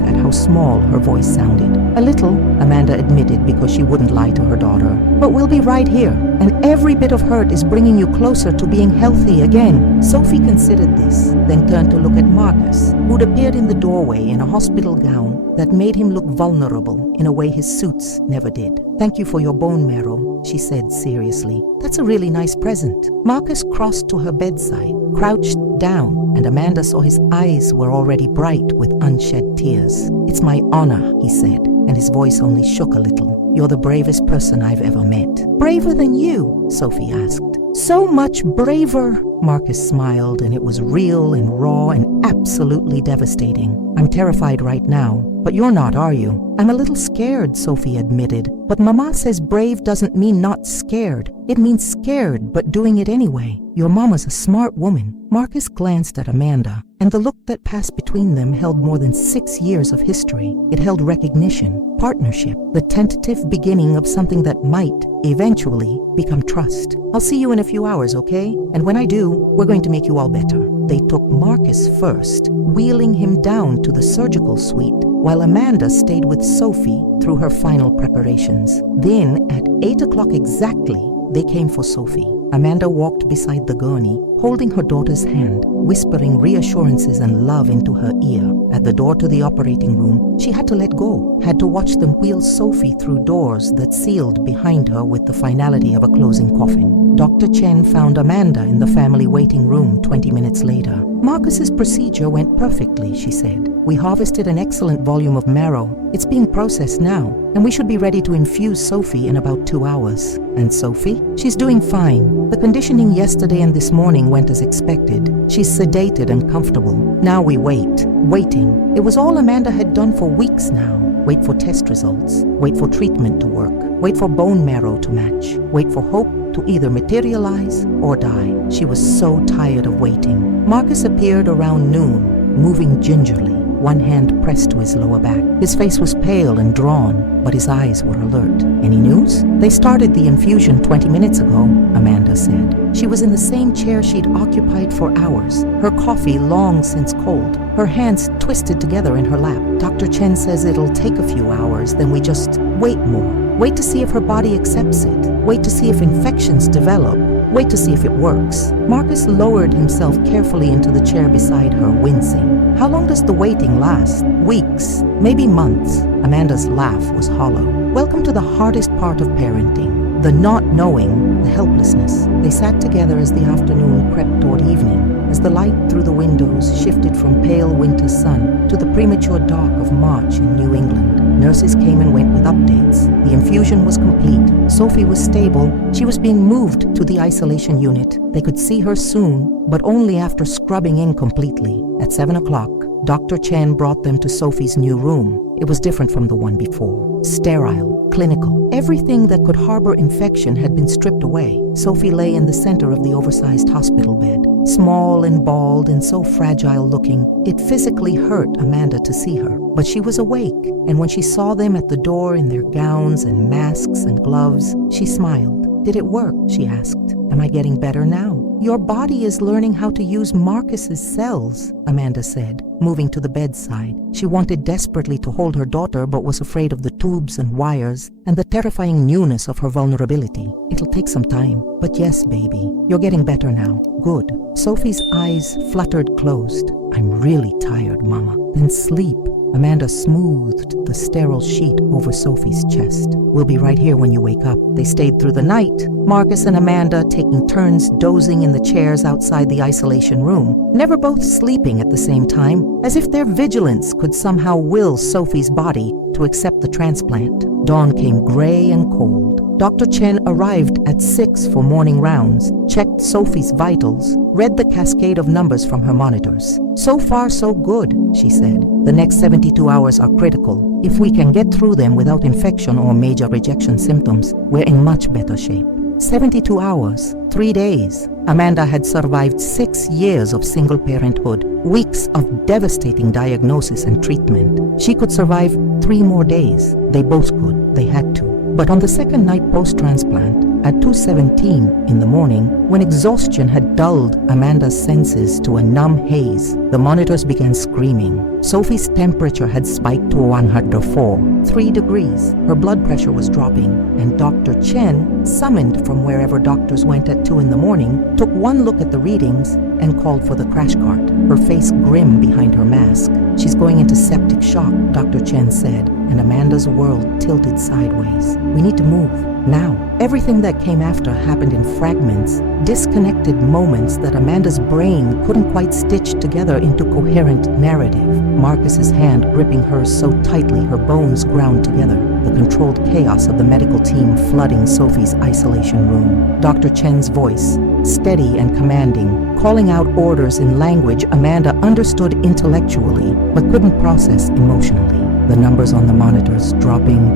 at how small her voice sounded. A little, Amanda admitted, because she wouldn't lie to her daughter. But we'll be right here, and every bit of hurt is bringing you closer to being healthy again. Sophie considered this, then turned to look at Marcus, who'd appeared in the doorway in a hospital gown that made him look vulnerable in a way his suits never did. Thank you for your bone marrow, she said seriously. That's a really nice present. Marcus crossed to her bedside, crouched down, and Amanda saw his eyes were already bright with unshed tears. It's my honor, he said, and his voice only shook a little. You're the bravest person I've ever met. Braver than you? Sophie asked. So much braver. Marcus smiled, and it was real and raw and absolutely devastating. I'm terrified right now, but you're not, are you? I'm a little scared, Sophie admitted. But Mama says brave doesn't mean not scared. It means scared, but doing it anyway. Your mama's a smart woman. Marcus glanced at Amanda, and the look that passed between them held more than 6 years of history. It held recognition, partnership, the tentative beginning of something that might, eventually, become trust. I'll see you in a few hours, okay? And when I do, we're going to make you all better. They took Marcus first, wheeling him down to the surgical suite, while Amanda stayed with Sophie through her final preparations. Then, at 8 o'clock exactly, they came for Sophie. Amanda walked beside the gurney, holding her daughter's hand, whispering reassurances and love into her ear. At the door to the operating room, she had to let go, had to watch them wheel Sophie through doors that sealed behind her with the finality of a closing coffin. Dr. Chen found Amanda in the family waiting room 20 minutes later. Marcus's procedure went perfectly, she said. We harvested an excellent volume of marrow. It's being processed now, and we should be ready to infuse Sophie in about 2 hours. And Sophie? She's doing fine. The conditioning yesterday and this morning went as expected. She's sedated and comfortable. Now we wait. Waiting. It was all Amanda had done for weeks now. Wait for test results. Wait for treatment to work. Wait for bone marrow to match. Wait for hope to either materialize or die. She was so tired of waiting. Marcus appeared around noon, moving gingerly, one hand pressed to his lower back. His face was pale and drawn, but his eyes were alert. Any news? They started the infusion 20 minutes ago, Amanda said. She was in the same chair she'd occupied for hours, her coffee long since cold, her hands twisted together in her lap. Dr. Chen says it'll take a few hours, then we just wait more. Wait to see if her body accepts it. Wait to see if infections develop. Wait to see if it works. Marcus lowered himself carefully into the chair beside her, wincing. How long does the waiting last? Weeks, maybe months. Amanda's laugh was hollow. Welcome to the hardest part of parenting. The not knowing, the helplessness. They sat together as the afternoon crept toward evening, as the light through the windows shifted from pale winter sun to the premature dark of March in New England. Nurses came and went with updates. The infusion was complete. Sophie was stable. She was being moved to the isolation unit. They could see her soon, but only after scrubbing in completely. At 7 o'clock, Dr. Chen brought them to Sophie's new room. It was different from the one before. Sterile, clinical. Everything that could harbor infection had been stripped away. Sophie lay in the center of the oversized hospital bed. Small and bald and so fragile looking, it physically hurt Amanda to see her. But she was awake, and when she saw them at the door in their gowns and masks and gloves, she smiled. "Did it work?" she asked. "Am I getting better now?" "Your body is learning how to use Marcus's cells," Amanda said, moving to the bedside. She wanted desperately to hold her daughter, but was afraid of the tubes and wires and the terrifying newness of her vulnerability. "It'll take some time, but yes, baby, you're getting better now. Good." Sophie's eyes fluttered closed. "I'm really tired, Mama." "Then sleep." Amanda smoothed the sterile sheet over Sophie's chest. "We'll be right here when you wake up." They stayed through the night, Marcus and Amanda taking turns dozing in the chairs outside the isolation room, never both sleeping at the same time, as if their vigilance could somehow will Sophie's body to accept the transplant. Dawn came gray and cold. Dr. Chen arrived at 6 for morning rounds, checked Sophie's vitals, read the cascade of numbers from her monitors. "So far, so good," she said. "The next 72 hours are critical. If we can get through them without infection or major rejection symptoms, we're in much better shape." 72 hours, 3 days. Amanda had survived 6 years of single parenthood, weeks of devastating diagnosis and treatment. She could survive 3 more days. They both could. They had to. But on the second night post-transplant, at 2:17 in the morning, when exhaustion had dulled Amanda's senses to a numb haze, the monitors began screaming. Sophie's temperature had spiked to 104, 3 degrees. Her blood pressure was dropping, and Dr. Chen, summoned from wherever doctors went at 2 in the morning, took one look at the readings and called for the crash cart, her face grim behind her mask. "She's going into septic shock," Dr. Chen said, and Amanda's world tilted sideways. "We need to move. Now." Everything that came after happened in fragments, disconnected moments that Amanda's brain couldn't quite stitch together into coherent narrative. Marcus's hand gripping hers so tightly her bones ground together. The controlled chaos of the medical team flooding Sophie's isolation room. Dr. Chen's voice, steady and commanding, calling out orders in language Amanda understood intellectually but couldn't process emotionally. The numbers on the monitors dropping,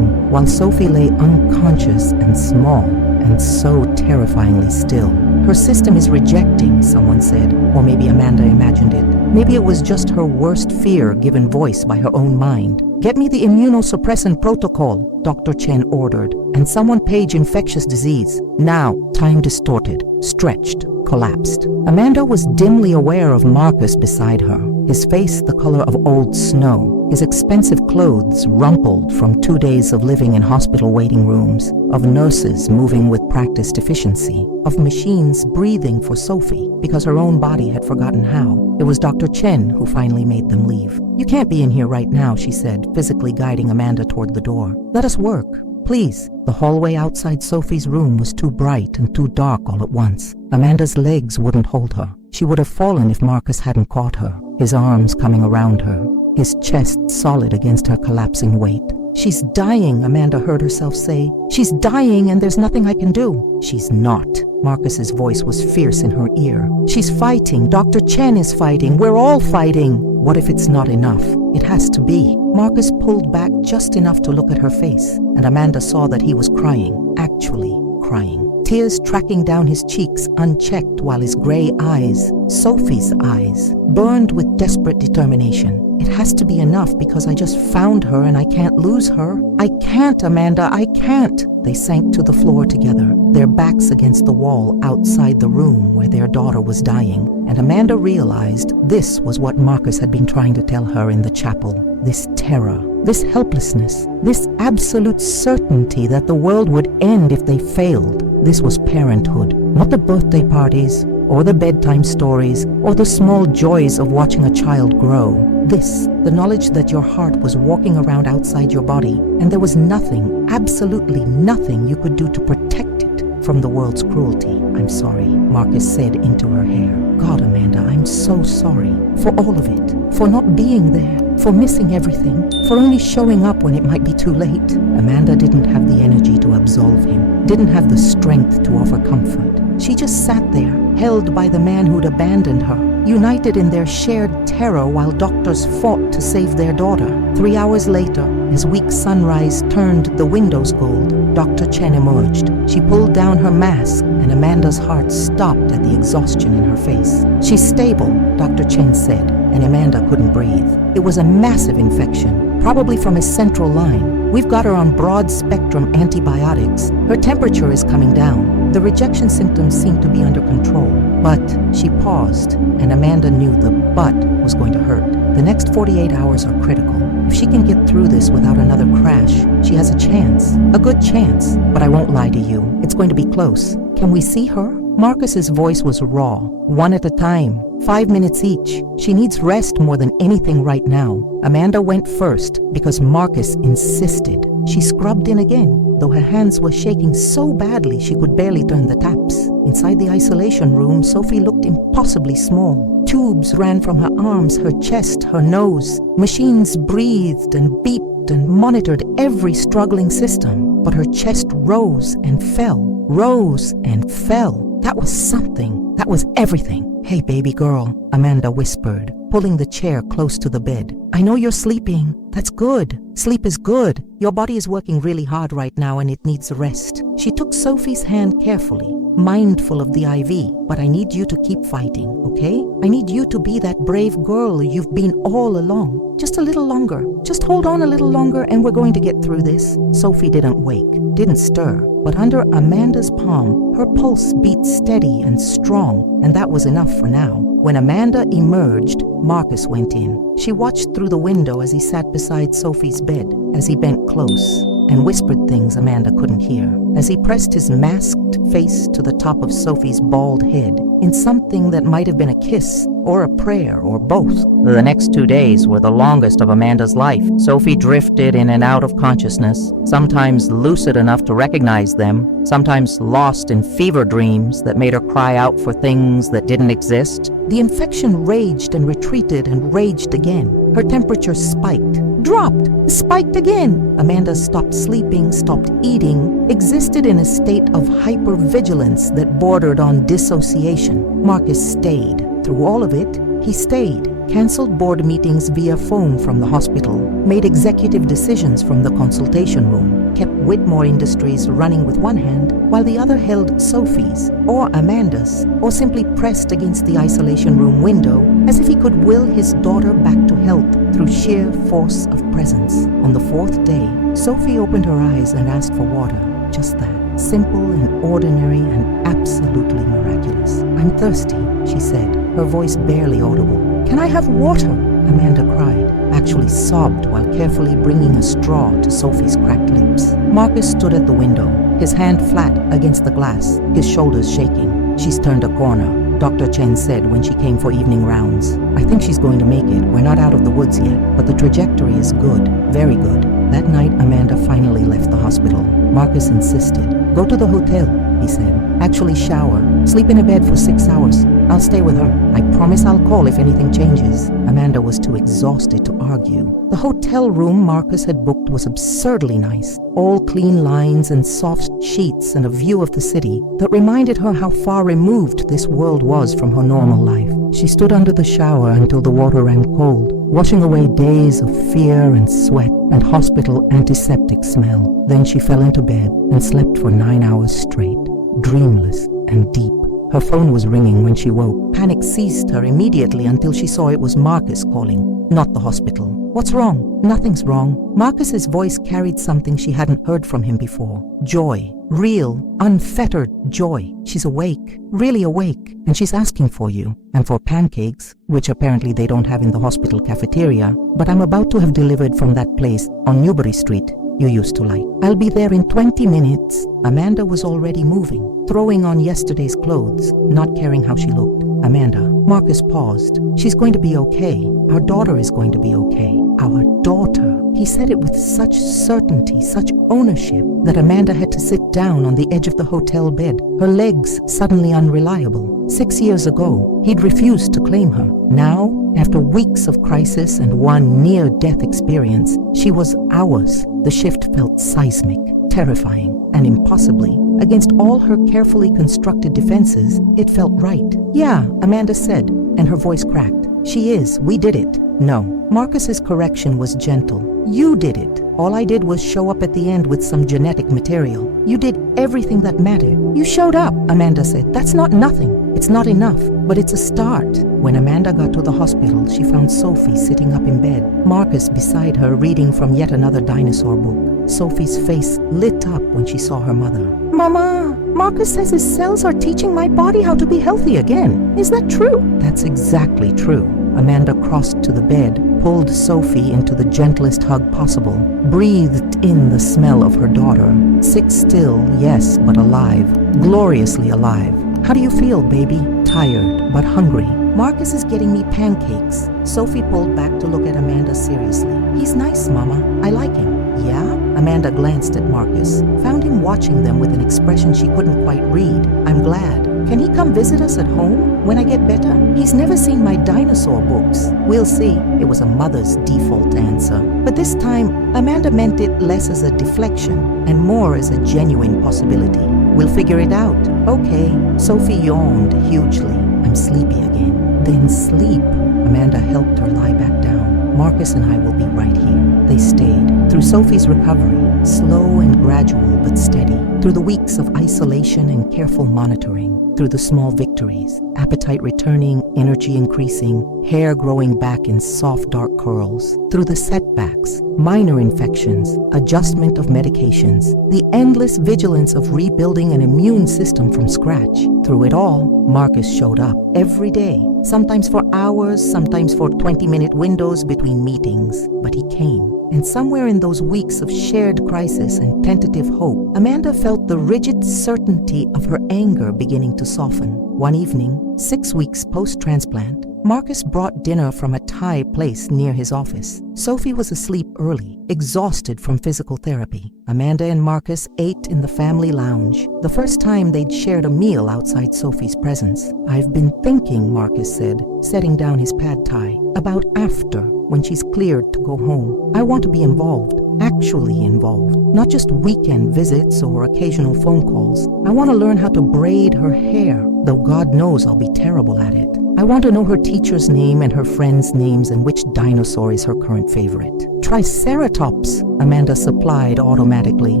while Sophie lay unconscious and small and so terrifyingly still. "Her system is rejecting," someone said, or maybe Amanda imagined it. Maybe it was just her worst fear given voice by her own mind. "Get me the immunosuppressant protocol," Dr. Chen ordered, and someone page infectious disease. Now, time distorted, stretched, collapsed. Amanda was dimly aware of Marcus beside her, his face the color of old snow, his expensive clothes rumpled from 2 days of living in hospital waiting rooms, of nurses moving with practiced efficiency, of machines breathing for Sophie because her own body had forgotten how. It was Dr. Chen who finally made them leave. "You can't be in here right now," she said, physically guiding Amanda toward the door. "Let us work, please." The hallway outside Sophie's room was too bright and too dark all at once. Amanda's legs wouldn't hold her. She would have fallen if Marcus hadn't caught her, his arms coming around her, his chest solid against her collapsing weight. "She's dying," Amanda heard herself say. "She's dying and there's nothing I can do." "She's not." Marcus's voice was fierce in her ear. "She's fighting. Dr. Chen is fighting. We're all fighting." "What if it's not enough? It has to be." Marcus pulled back just enough to look at her face, and Amanda saw that he was crying, actually crying. Tears tracking down his cheeks unchecked while his gray eyes, Sophie's eyes, burned with desperate determination. "It has to be enough because I just found her and I can't lose her. I can't, Amanda, I can't." They sank to the floor together, their backs against the wall outside the room where their daughter was dying, and Amanda realized this was what Marcus had been trying to tell her in the chapel. This terror, this helplessness, this absolute certainty that the world would end if they failed. This was parenthood, not the birthday parties, or the bedtime stories, or the small joys of watching a child grow. The knowledge that your heart was walking around outside your body, and there was nothing, absolutely nothing you could do to protect it from the world's cruelty. I'm sorry, Marcus said into her hair. God, Amanda, I'm so sorry for all of it, for not being there, for missing everything, for only showing up when it might be too late. Amanda didn't have the energy to absolve him, didn't have the strength to offer comfort. She just sat there, held by the man who'd abandoned her, united in their shared terror while doctors fought to save their daughter. 3 hours later, as weak sunrise turned the windows gold, Dr. Chen emerged. She pulled down her mask, and Amanda's heart stopped at the exhaustion in her face. She's stable, Dr. Chen said, and Amanda couldn't breathe. It was a massive infection, probably from a central line. We've got her on broad-spectrum antibiotics. Her temperature is coming down. The rejection symptoms seem to be under control. But she paused, and Amanda knew the but was going to hurt. The next 48 hours are critical. If she can get through this without another crash, she has a chance. A good chance. But I won't lie to you. It's going to be close. Can we see her? Marcus's voice was raw. One at a time. 5 minutes each. She needs rest more than anything right now. Amanda went first because Marcus insisted. She scrubbed in again, though her hands were shaking so badly she could barely turn the taps. Inside the isolation room, Sophie looked impossibly small. Tubes ran from her arms, her chest, her nose. Machines breathed and beeped and monitored every struggling system. But her chest rose and fell, rose and fell. That was something. That was everything. Hey, baby girl, Amanda whispered, pulling the chair close to the bed. I know you're sleeping. That's good. Sleep is good. Your body is working really hard right now and it needs rest. She took Sophie's hand carefully, mindful of the IV. But I need you to keep fighting, okay? I need you to be that brave girl you've been all along. Just a little longer. Just hold on a little longer and we're going to get through this. Sophie didn't wake, didn't stir. But under Amanda's palm, her pulse beat steady and strong, and that was enough for now. When Amanda emerged, Marcus went in. She watched through the window as he sat beside Sophie's bed, as he bent close and whispered things Amanda couldn't hear, as he pressed his masked face to the top of Sophie's bald head in something that might have been a kiss or a prayer or both. The next 2 days were the longest of Amanda's life. Sophie drifted in and out of consciousness, sometimes lucid enough to recognize them, sometimes lost in fever dreams that made her cry out for things that didn't exist. The infection raged and retreated and raged again. Her temperature spiked, dropped, spiked again. Amanda stopped sleeping, stopped eating, existed in a state of hypervigilance that bordered on dissociation. Marcus stayed. Through all of it, he stayed, canceled board meetings via phone from the hospital, made executive decisions from the consultation room, kept Whitmore Industries running with one hand while the other held Sophie's or Amanda's, or simply pressed against the isolation room window as if he could will his daughter back to health through sheer force of presence. On the 4th day, Sophie opened her eyes and asked for water. Just that. Simple and ordinary and absolutely miraculous. I'm thirsty, she said, her voice barely audible. Can I have water? Amanda cried, actually sobbed while carefully bringing a straw to Sophie's cracked lips. Marcus stood at the window, his hand flat against the glass, his shoulders shaking. She's turned a corner, Dr. Chen said when she came for evening rounds. I think she's going to make it. We're not out of the woods yet, but the trajectory is good, very good. That night, Amanda finally left the hospital. Marcus insisted. Go to the hotel, he said. Actually shower. Sleep in a bed for 6 hours. I'll stay with her. I promise I'll call if anything changes. Amanda was too exhausted to argue. The hotel room Marcus had booked was absurdly nice. All clean lines and soft sheets and a view of the city that reminded her how far removed this world was from her normal life. She stood under the shower until the water ran cold, washing away days of fear and sweat and hospital antiseptic smell. Then she fell into bed and slept for 9 hours straight, dreamless and deep. Her phone was ringing when she woke. Panic seized her immediately until she saw it was Marcus calling, not the hospital. What's wrong? Nothing's wrong. Marcus's voice carried something she hadn't heard from him before. Joy. Real, unfettered joy. She's awake, really awake, and she's asking for you. And for pancakes, which apparently they don't have in the hospital cafeteria, but I'm about to have delivered from that place on Newbury Street. you used to like. I'll be there in 20 minutes. Amanda was already moving, throwing on yesterday's clothes, not caring how she looked. Amanda. Marcus paused. She's going to be okay. Our daughter is going to be okay. Our daughter. He said it with such certainty, such ownership, that Amanda had to sit down on the edge of the hotel bed, her legs suddenly unreliable. 6 years ago, he'd refused to claim her. Now, after weeks of crisis and one near-death experience, she was ours. The shift felt seismic, terrifying, and impossibly. Against all her carefully constructed defenses, it felt right. Yeah, Amanda said, and her voice cracked. She is. We did it. No. Marcus's correction was gentle. You did it. All I did was show up at the end with some genetic material. You did everything that mattered. You showed up, Amanda said. That's not nothing. It's not enough, but it's a start. When Amanda got to the hospital, she found Sophie sitting up in bed, Marcus beside her reading from yet another dinosaur book. Sophie's face lit up when she saw her mother. Mama, Marcus says his cells are teaching my body how to be healthy again. Is that true? That's exactly true. Amanda crossed to the bed, pulled Sophie into the gentlest hug possible, breathed in the smell of her daughter. Sick still, yes, but alive, gloriously alive. How do you feel, baby? Tired, but hungry. Marcus is getting me pancakes. Sophie pulled back to look at Amanda seriously. He's nice, Mama. I like him. Yeah? Amanda glanced at Marcus, found him watching them with an expression she couldn't quite read. I'm glad. Can he come visit us at home when I get better? He's never seen my dinosaur books. We'll see. It was a mother's default answer. But this time, Amanda meant it less as a deflection and more as a genuine possibility. We'll figure it out. Okay. Sophie yawned hugely. I'm sleepy again. Then sleep. Amanda helped her lie back down. Marcus and I will be right here. They stayed. Through Sophie's recovery, slow and gradual but steady. Through the weeks of isolation and careful monitoring. Through the small victories, appetite returning, energy increasing, hair growing back in soft dark curls. Through the setbacks, minor infections, adjustment of medications, the endless vigilance of rebuilding an immune system from scratch. Through it all, Marcus showed up every day. Sometimes for hours, sometimes for 20-minute windows between meetings. But he came. And somewhere in those weeks of shared crisis and tentative hope, Amanda felt the rigid certainty of her anger beginning to soften. One evening, 6 weeks post-transplant, Marcus brought dinner from a Thai place near his office. Sophie was asleep early, exhausted from physical therapy. Amanda and Marcus ate in the family lounge, the first time they'd shared a meal outside Sophie's presence. I've been thinking, Marcus said, setting down his pad thai, about after, when she's cleared to go home. I want to be involved, actually involved, not just weekend visits or occasional phone calls. I want to learn how to braid her hair, though God knows I'll be terrible at it. I want to know her teacher's name and her friends' names and which dinosaur is her current favorite. Triceratops, Amanda supplied automatically.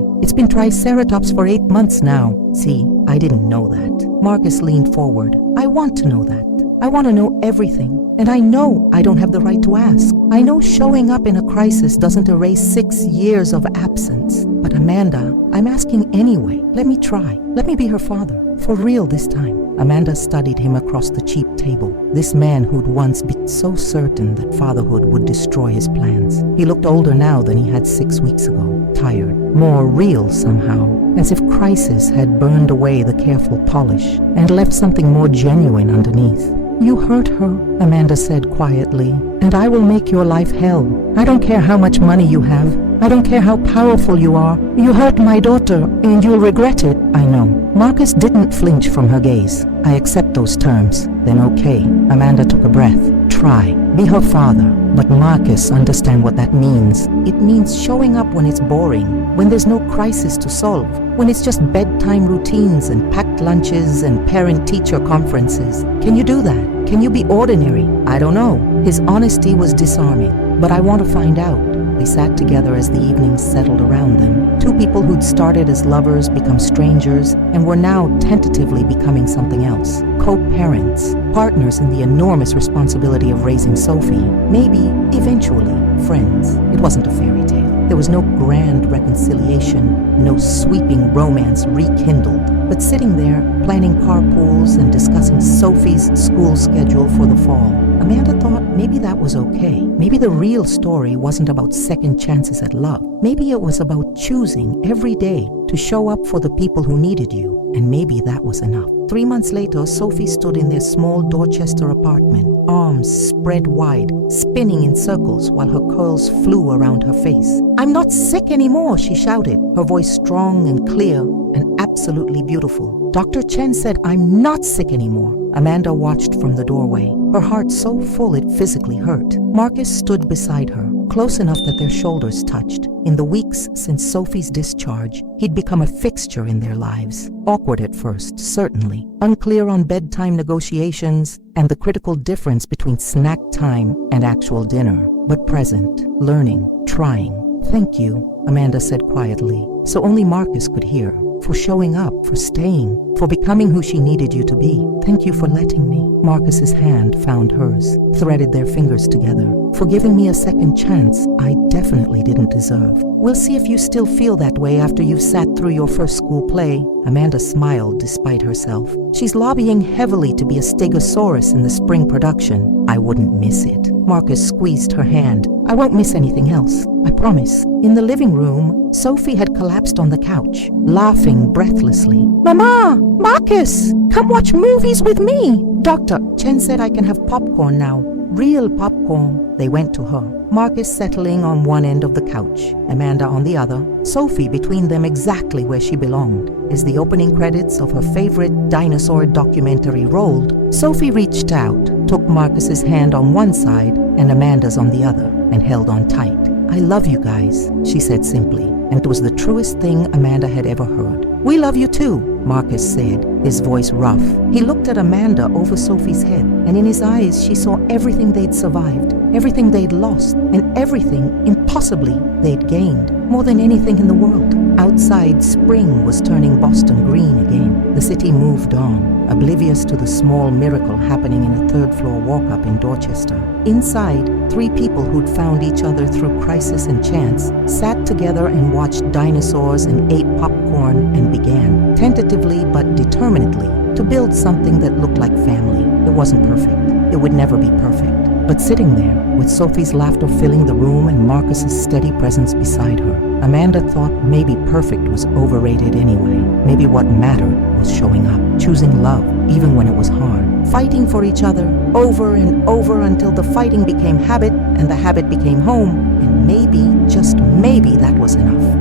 It's been Triceratops for 8 months now. See, I didn't know that. Marcus leaned forward. I want to know that. I want to know everything. And I know I don't have the right to ask. I know showing up in a crisis doesn't erase 6 years of absence. But Amanda, I'm asking anyway. Let me try. Let me be her father. For real this time. Amanda studied him across the cheap table. This man who'd once been so certain that fatherhood would destroy his plans. He looked older now than he had 6 weeks ago. Tired. More real somehow. As if crisis had burned away the careful polish and left something more genuine underneath. You hurt her, Amanda said quietly, and I will make your life hell. I don't care how much money you have. I don't care how powerful you are. You hurt my daughter, and you'll regret it. I know. Marcus didn't flinch from her gaze. I accept those terms. Then okay. Amanda took a breath. Try. Be her father. But Marcus, understand what that means. It means showing up when it's boring, when there's no crisis to solve, when it's just bedtime routines and packed lunches and parent-teacher conferences. Can you do that? Can you be ordinary? I don't know. His honesty was disarming, but I want to find out. They sat together as the evenings settled around them. Two people who'd started as lovers, become strangers, and were now tentatively becoming something else. Co-parents, partners in the enormous responsibility of raising Sophie. Maybe, eventually, friends. It wasn't a fairy tale. There was no grand reconciliation, no sweeping romance rekindled. but sitting there, planning carpools and discussing Sophie's school schedule for the fall, Amanda thought maybe that was okay. Maybe the real story wasn't about second chances at love. Maybe it was about choosing every day to show up for the people who needed you, and maybe that was enough. 3 months later, Sophie stood in their small Dorchester apartment, arms spread wide, spinning in circles while her curls flew around her face. "I'm not sick anymore," she shouted, her voice strong and clear and absolutely beautiful. Dr. Chen said, "I'm not sick anymore." Amanda watched from the doorway, her heart so full it physically hurt. Marcus stood beside her, close enough that their shoulders touched. In the weeks since Sophie's discharge, he'd become a fixture in their lives. Awkward at first, certainly. Unclear on bedtime negotiations and the critical difference between snack time and actual dinner. But present, learning, trying. "Thank you," Amanda said quietly, so only Marcus could hear. "For showing up, for staying, for becoming who she needed you to be. Thank you for letting me." Marcus's hand found hers, threaded their fingers together. "For giving me a second chance I definitely didn't deserve. We'll see if you still feel that way after you've sat through your first school play." Amanda smiled despite herself. "She's lobbying heavily to be a Stegosaurus in the spring production. I wouldn't miss it." Marcus squeezed her hand. "I won't miss anything else, I promise." In the living room, Sophie had collapsed on the couch, laughing breathlessly. "Mama! Marcus! Come watch movies with me!" "Doctor, Chen said I can have popcorn now. Real popcorn." They went to her, Marcus settling on one end of the couch, Amanda on the other, Sophie between them exactly where she belonged. As the opening credits of her favorite dinosaur documentary rolled, Sophie reached out, took Marcus's hand on one side and Amanda's on the other, and held on tight. "I love you guys," she said simply, and it was the truest thing Amanda had ever heard. "We love you too," Marcus said, his voice rough. He looked at Amanda over Sophie's head, and in his eyes she saw everything they'd survived, everything they'd lost, and everything, impossibly, they'd gained, more than anything in the world. Outside, spring was turning Boston green again. The city moved on, oblivious to the small miracle happening in a third-floor walk-up in Dorchester. Inside, 3 people who'd found each other through crisis and chance sat together and watched dinosaurs and ate popcorn and began, tentatively but determinedly, to build something that looked like family. It wasn't perfect. It would never be perfect. But sitting there, with Sophie's laughter filling the room and Marcus's steady presence beside her, Amanda thought maybe perfect was overrated anyway. Maybe what mattered was showing up, choosing love, even when it was hard, fighting for each other, over and over until the fighting became habit and the habit became home, and maybe, just maybe, that was enough.